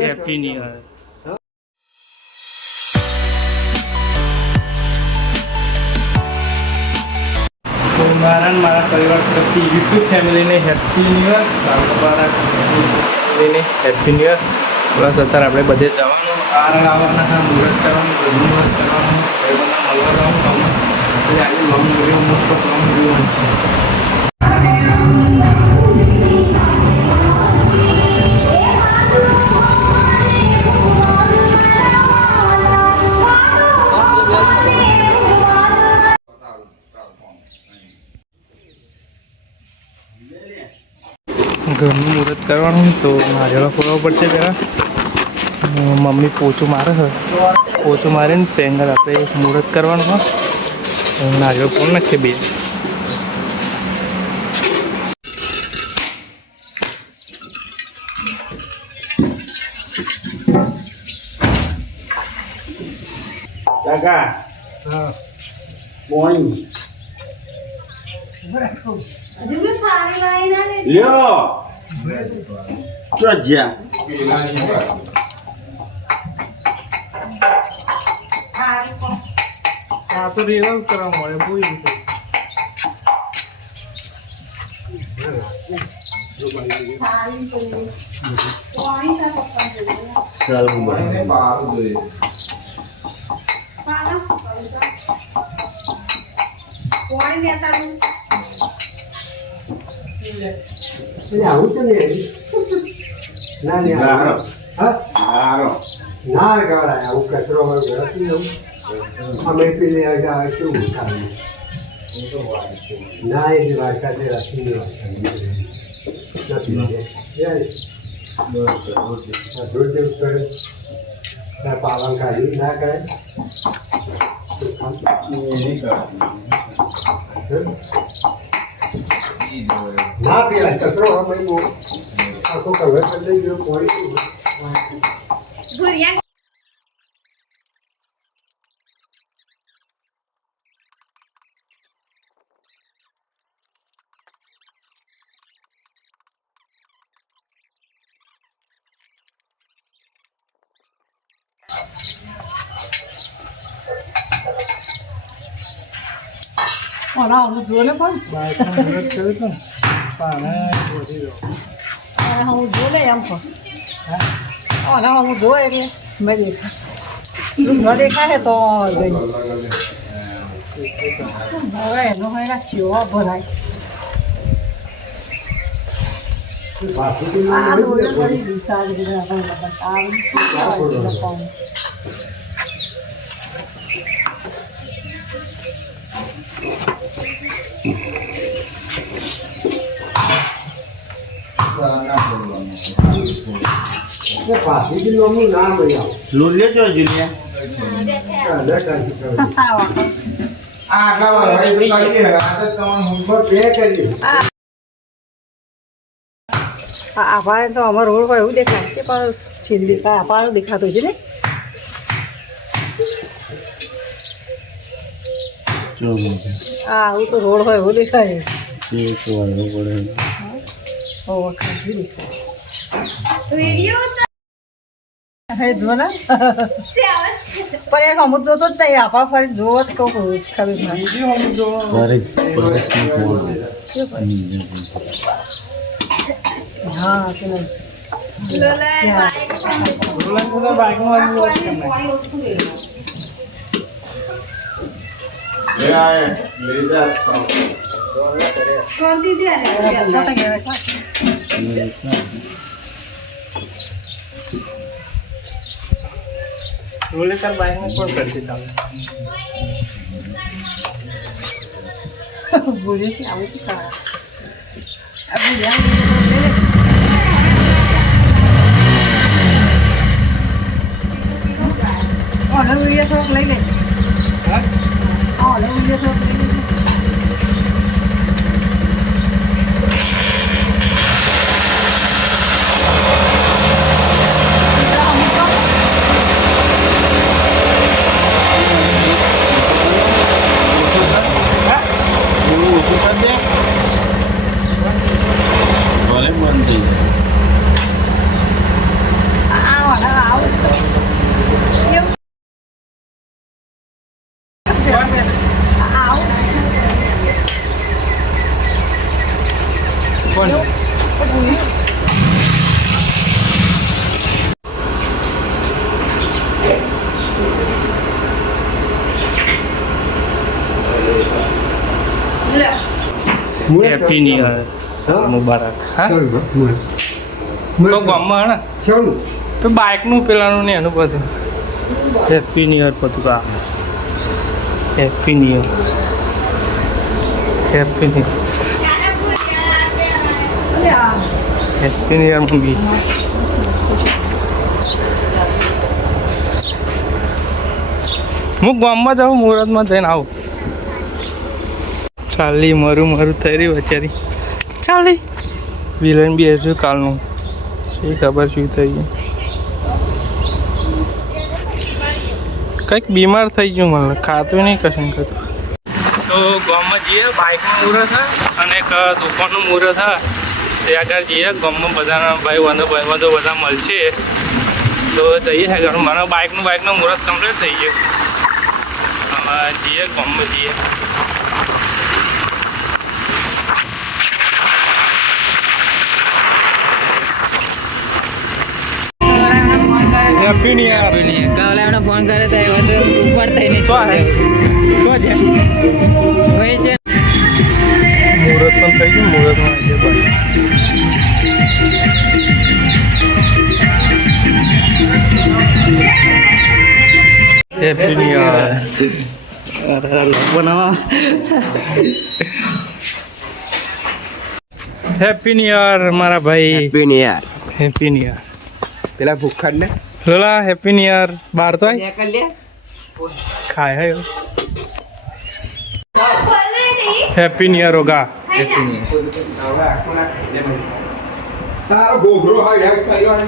Happy new year. તો મારા પરિવાર તરફથી યુટ્યુબ ફેમિલીને હેપી ન્યુ યર. સાલ મુબારક. ફેમિલીને હેપી ન્યુ યર. પ્લસ અત્યારે આપણે બધે જવાનું, આવવાના, મુહૂર્ત કરવાનું, બધું મુહૂર્ત કરવાનું, ભાઈબંધને મળવા જવાનું. એટલે આજે long video, most of long video છે. ઘરનું મુહૂર્ત કરવાનું તો નારિયેળ ફોડવો પડશે પહેલાં. મમ્મી પોચું મારે છે, પોચું મારીને પેંગલ આપણે મુહૂર્ત કરવાનું હોય. નારિયેળ ફોડ નાખીએ બે. કાકા મોર્નિંગ લ્યો ચો જ્યા આ તો રિવર્સ કરવા મળે પૂરી ચાલ ભાઈ આવું તો નહીં ના નહીં હા ના કરાય આવું કચરો અમે પેલી આજે કેવું ખાવું ના એની વાર્તા છે રસીની વાર્તા દૂધ જેવું કરે પાલન કાઢી ના કરે ના પેલા કચરો અમે આખો કવર કરી લઈ ગયો કોઈ હું જોલે પણ બાઈકમાં મુહૂર્ત કર્યું હતું ને પાને વધી ગયો. હું જોલે એમ પણ હું જોઉં એટલે મેં દેખા ન દેખાય તો ગઈ હવે એનો હોય કેવો ભરાય આ લોહી ભરી વિચારી પાટીનું નામ અહીંયા લોન લેજો જુલિયા આટલા વાર ભાઈ તો કરી દે આ તો તમારું હોમવર્ક બે કરી આભાર તો અમારો રોડ હોય એવું દેખાય છે પણ છેલ્લી આભાર દેખાતો છે ને આવું તો રોડ હોય એવું દેખાય જો ને પણ એક અમુક જોતો જ નહીં આપા ફરી જોવો જ કહું ખબર બીજું અમુક જો હા પેલા બાઈકમાં ले जा कर दीजिए રોલે ચાલ બાઈકમાં કોણ કરશે ચાલ બોલે કે આવું શું કરા ઓર્ડર વિડીયો થોડોક લઈ લે હા ઓર્ડર વિડીયો થોડોક લઈ લે કોણ હેપી ન્યુ યર મુબારક હા તો ગામમાં ને ચાલો તો બાઇકનું પેલાનું ને એનું બધું હેપી ન્યુ યર બધું કા happy new year happy new happy new year mummy હું ગામમાં જાઉં મુહૂર્તમાં જઈને આવું ચાલી મારું થઈ રહ્યું બચારી ચાલી વિલન બી હશે કાલનું એ ખબર શું થઈ ગયું કંઈક બીમાર થઈ ગયું મને ખાતું નહીં કશું ખાતું તો ગામમાં જઈએ બાઇકનું મુહૂર્ત છે અને એક દુકાનનું મુહૂર્ત છે તે આગળ જઈએ ગામમાં બધાના ભાઈબંધો બધા મળશે તો જઈએ આગળ મારા બાઇકનું મુહૂર્ત કમ્પ્લીટ થઈ ગયું હવે જઈએ ગામમાં જઈએ હેપી ન્યુ યર કાલે એમને ફોન કરે તો ઉપાડતા નહીં શું છે મુહૂર્ત પણ થઈ ગયું મુહૂર્તમાં હેપી ન્યુ યર બનાવવા હેપી ન્યુ યર મારા ભાઈ happy new year happy new year પેલા ભૂખા ને લોલા હેપી ન્યુ યર બહાર તો આય ખાય હે હેપી ન્યુ યર હોગા તારો ગોગરો હા યાર